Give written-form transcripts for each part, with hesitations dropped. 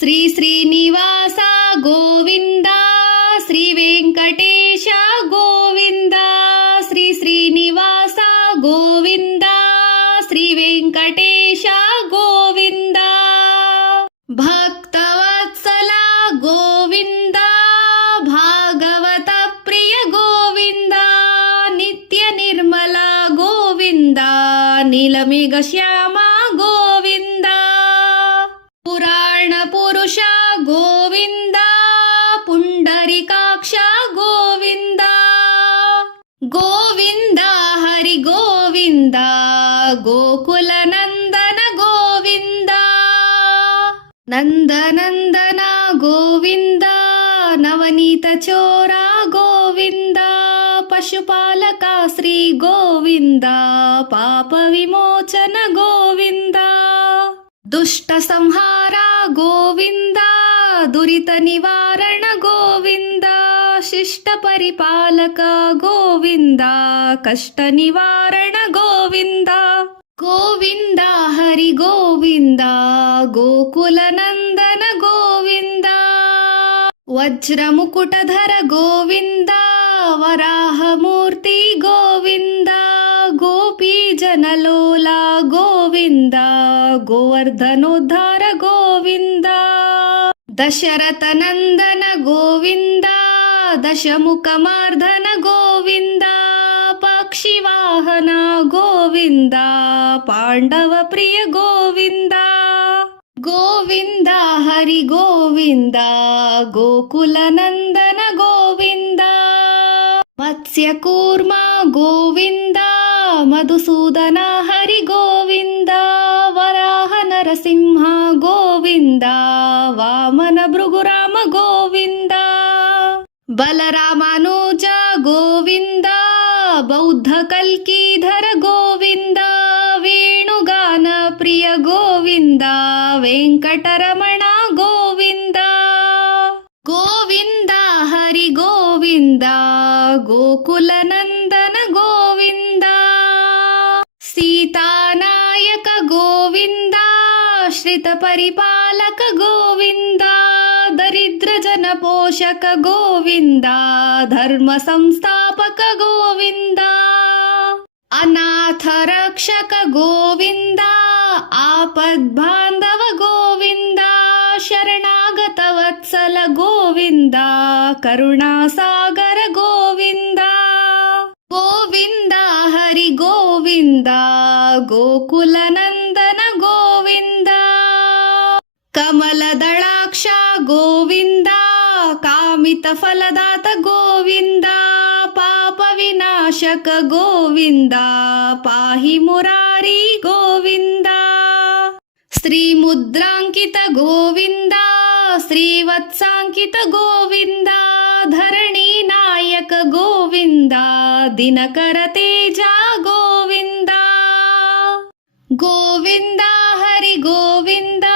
శ్రీ శ్రీనివాస గోవింద, శ్రీ వెంకటేశ గోవింద, శ్రీ శ్రీనివాస గోవింద, శ్రీ వెంకటేశ గోవింద. భక్తవత్సల గోవింద, భాగవత ప్రియ గోవింద, నిత్య నిర్మల గోవింద, నీలమేఘ శ్యామ గోవింద, పురాణ పురుష గోవింద, పుండరీకాక్ష గోవింద, గోవింద హరి గోవింద, గోకుల నందన గోవింద, నందనందన గోవింద, నవనీత చోర గోవింద, పశుపాలక శ్రీ గోవింద, పాప విమోచన గోవింద, దుష్ట సంహార గోవింద, దురిత నివారణ గోవింద, శిష్ట పరిపాలక గోవింద, కష్ట నివారణ గోవింద, గోవింద హరి గోవింద, గోకుల నందన గోవింద, వజ్రముకుటధర గోవింద, వరాహమూర్తి గోవింద, గోపీ జనలోల గోవింద, గోవర్ధనోద్ధార గోవింద, దశరథ నందన గోవింద, దశముఖమార్ధన గోవింద, పక్షివాహన గోవింద, పాండవ ప్రియ గోవింద, గోవింద హరి గోవింద, గోకుల నందన గోవింద, మత్స్యకూర్మ గోవింద, మధుసూదన హరి గోవింద, వరాహ నరసింహ గోవింద, వామన భృగురామ గోవింద, బలరామానుజ గోవింద, బౌద్ధ కల్కీధర గోవింద, వేణుగాన ప్రియ గోవింద, వెంకటరమణ గోవింద, గోవింద హరి గోవింద, గోకుల నందన గోవింద, సీతానాయక గోవింద, శ్రిత పరిపాలక గోవింద, దరిద్ర జన పోషక గోవింద, ధర్మ సంస్థాపక గోవింద, అనాథ రక్షక గోవింద, ఆపద్బాంధవ గోవింద, శరణాగత వత్సల గోవింద, కరుణాసాగర గోవింద, గోవింద హరి గోవింద, గోకుల నందన గోవింద, కమలదళాక్ష గోవింద, కామిత ఫలదాత గోవింద, పాప వినాశక గోవింద, పాహి మురారి గోవింద, శ్రీముద్రాంకిత గోవింద, శ్రీవత్సాంకిత గోవింద, ధరణి నాయక గోవింద, దినకర తేజ గోవింద, గోవింద హరి గోవింద,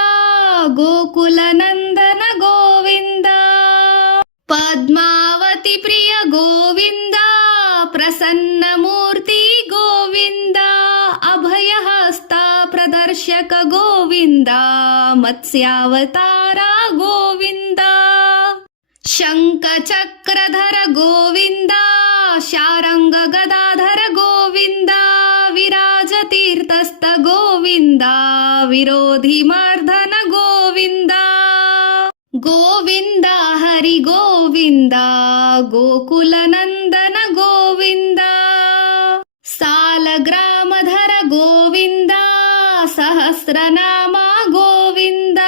గోకుల నందన గోవింద, పద్మావతి ప్రియ గోవింద, ప్రసన్నమూర్తి గోవింద, అభయహస్త ప్రదర్శక గోవింద, మత్స్యావతార గోవింద, శంఖ చక్రధర గోవింద, శారంగ గదాధర గోవింద, విరాజ తీర్థస్థ గోవింద, విరోధి మర్దన గోవింద, గోవింద హరి గోవింద, గోకుల నందన గోవింద, సాలగ్రామధర గోవింద, సహస్రనామ గోవింద,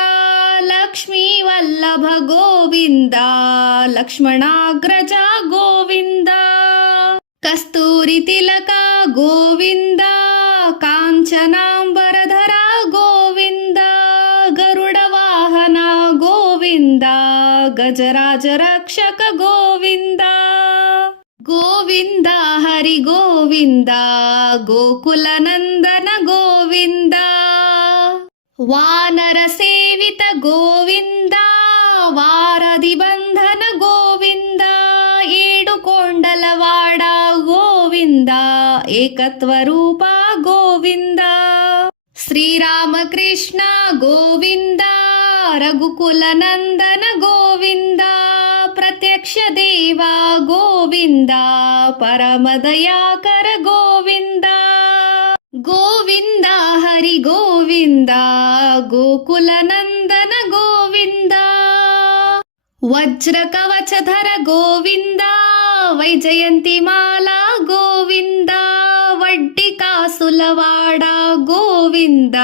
లక్ష్మీ వల్లభ గోవింద, లక్ష్మణాగ్రజ గోవింద, కస్తూరి తిలక గోవింద, కాంచనాంబరధర గోవింద, గరుడ వాహన గోవింద, గజరాజ రక్షక గోవింద, గోవింద హరి గోవింద, గోకుల నందన గోవింద, వానర సేవిత గోవింద, వారధి బంధన గోవింద, ఏడు కొండలవాడ గోవింద, ఏకత్వ రూప గోవింద, శ్రీరామకృష్ణ గోవింద, ರಘುಕುಲ ನಂದನ ಗೋವಿಂದ ಪ್ರತ್ಯಕ್ಷ ದೇವ ಗೋವಿಂದ ಪರಮದಯಾಕರ ಗೋವಿಂದ ಗೋವಿಂದ ಹರಿ ಗೋವಿಂದ ಗೋಕುಲ ನಂದನ ಗೋವಿಂದ ವಜ್ರ ಕವಚಧರ ಗೋವಿಂದ ವೈಜಯಂತಿ ಮಾಲಾ ಗೋವಿಂದ ವಡ್ಡಿ ಕಾಸುಲವಾಡ ಗೋವಿಂದ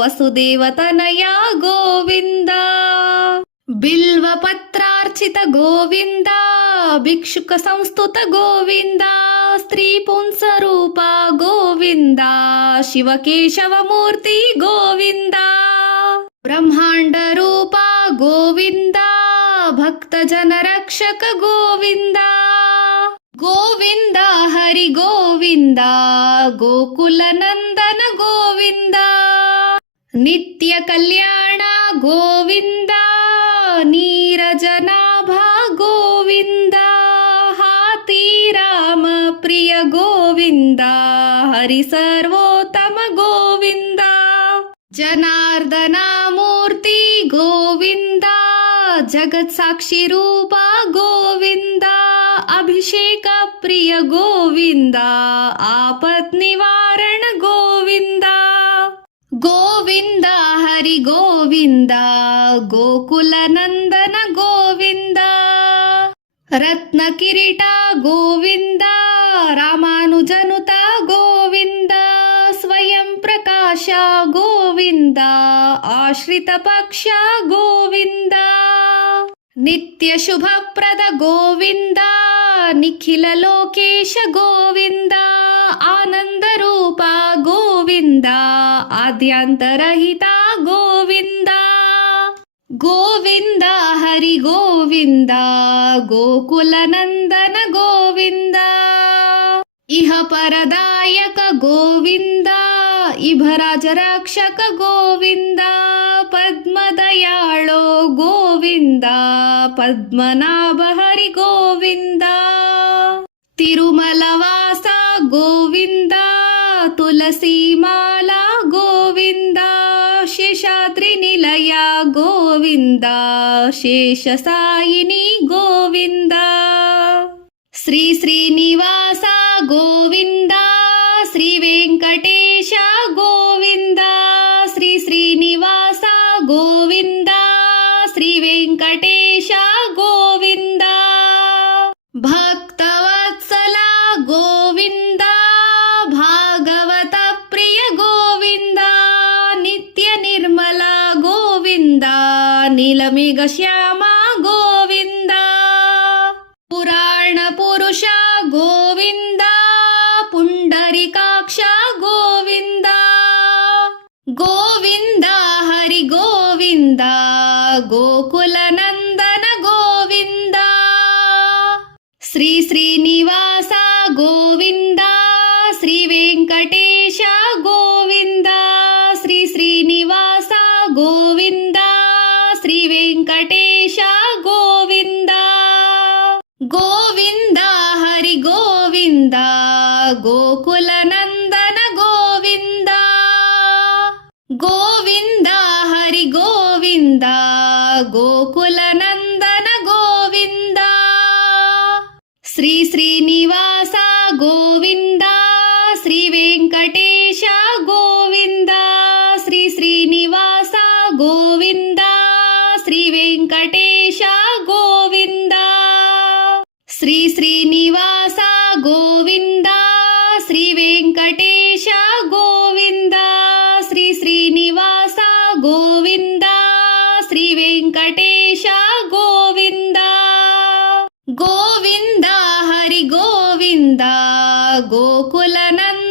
ವಸುದೇವ ತನಯ ಗೋವಿಂದ ಬಿಲ್ವ ಪತ್ರಾರ್ಚಿತ ಗೋವಿಂದ ಭಿಕ್ಷುಕ ಸಂಸ್ತುತ ಗೋವಿಂದ ಸ್ತ್ರೀ ಪುಂಸರೂಪ ಗೋವಿಂದ ಶಿವಕೇಶವ ಮೂರ್ತಿ ಗೋವಿಂದ ಬ್ರಹ್ಮಾಂಡ ರೂಪ ಗೋವಿಂದ ಭಕ್ತ ಜನ ರಕ್ಷಕ ಗೋವಿಂದ ಗೋವಿಂದ ಹರಿ ಗೋವಿಂದ ಗೋಕುಲ ನಂದನ ಗೋವಿಂದ ನಿತ್ಯ ಕಲ್ಯಾಣ ಗೋವಿಂದ ನೀರಜನಾಭ ಗೋವಿಂದ ಹಾತಿ ರಾಮ ಪ್ರಿಯ ಗೋವಿಂದ ಹರಿ ಸರ್ವೋತ್ತಮ ಗೋವಿಂದ ಜನಾರ್ದನ ಮೂರ್ತಿ ಗೋವಿಂದ ಜಗತ್ ಸಾಕ್ಷಿ ರೂಪ ಗೋವಿಂದ ಅಭಿಷೇಕ ಪ್ರಿಯ ಗೋವಿಂದ ಆಪತ್ ನಿವಾರಣ ಗೋವಿಂದ ಗೋವಿಂದ ಹರಿ ಗೋವಿಂದ ಗೋಕುಲ ನಂದನ ಗೋವಿಂದ ರತ್ನ ಕಿರೀಟ ಗೋವಿಂದ ರಾಮಾನುಜನುತ ಗೋವಿಂದ ಸ್ವಯಂ ಪ್ರಕಾಶ ಗೋವಿಂದ ಆಶ್ರಿತ ಪಕ್ಷ ಗೋವಿಂದ ನಿತ್ಯ ಶುಭಪ್ರದ ಗೋವಿಂದ ನಿಖಿಲ ಲೋಕೇಶ ಗೋವಿಂದ ಆನಂದ ರೂಪ ಗೋವಿಂದ ಆದ್ಯಾಂತರಹಿತ ಗೋವಿಂದ ಗೋವಿಂದ ಹರಿ ಗೋವಿಂದ ಗೋಕುಲ ನಂದನ ಗೋವಿಂದ ಇಹ ಪರದಾಯಕ ಗೋವಿಂದ ಇಭರಾಜ ರಕ್ಷಕ ಗೋವಿಂದ ಪದ್ಮದಯಾಳೋ ಗೋವಿಂದ ಪದ್ಮನಾಭ ಹರಿ ಗೋವಿಂದ ತಿರುಮಲವಾಸ ಗೋವಿಂದ ತುಳಸಿ ಮಾಲಾ ಗೋವಿಂದ ಶೇಷಾದ್ರಿ ನಿಲಯ ಗೋವಿಂದ ಶೇಷ ಸಾಯಿನಿ ಗೋವಿಂದ ಶ್ರೀ ಶ್ರೀನಿವಾಸ ಗೋವಿಂದ ಶ್ರೀ ವೆಂಕಟೇಶ ಗೋವಿಂದ ಶ್ರೀ ಶ್ರೀನಿವಾಸ ಗೋವಿಂದ ಶ್ರೀ ವೆಂಕಟೇಶ ಗೋವಿಂದ ಭಕ್ತವತ್ಸಲ ಗೋವಿಂದ ಭಾಗವತ ಪ್ರಿಯ ಗೋವಿಂದ ನಿತ್ಯ ನಿರ್ಮಲ ಗೋವಿಂದ ನೀಲಮೇಘ ಶ್ಯಾಮ ಗೋವಿಂದ ಪುರಾಣ ಪುರುಷ ಗೋವಿಂದ ಪುಂಡರಿಕಾಕ್ಷ ಗೋವಿಂದ ಗೋವಿಂದ ಹರಿ ಗೋವಿಂದ ಗೋಕುಲ ನಂದನ ಗೋವಿಂದ ಶ್ರೀ ಶ್ರೀನಿವಾಸ ಗೋವಿಂದ ಶ್ರೀ ವೆಂಕಟೇಶ ಗೋವಿಂದ ಶ್ರೀ ಶ್ರೀನಿವಾಸ ಗೋವಿಂದ ಶ್ರೀ ವೆಂಕಟೇಶ ಗೋವಿಂದ ಗೋವಿಂದ ಹರಿ ಗೋವಿಂದ ಗೋಕುಲ ನಂದನ ಗೋವಿಂದ ಗೋವಿಂದ ಹರಿ ಗೋವಿಂದ ಗೋಕುಲ ನಂದನ ಗೋವಿಂದ ಶ್ರೀ ಶ್ರೀನಿವಾಸ ಗೋವಿಂದ ಶ್ರೀ ವೆಂಕಟೇಶ ಗೋವಿಂದ ಶ್ರೀ ಶ್ರೀನಿವಾಸ ಗೋವಿಂದ ಶ್ರೀ ವೆಂಕಟೇಶ ಗೋವಿಂದ ಶ್ರೀ ಶ್ರೀನಿವಾಸ ಗೋವಿಂದ ಶ್ರೀ ವೆಂಕಟೇಶ ಗೋವಿಂದ ಶ್ರೀ ಶ್ರೀನಿವಾಸ ಗೋವಿಂದ ಶ್ರೀ ವೆಂಕಟೇಶ ಗೋವಿಂದ ಗೋವಿಂದ ಹರಿ ಗೋವಿಂದ ಗೋಕುಲ ನಂದನ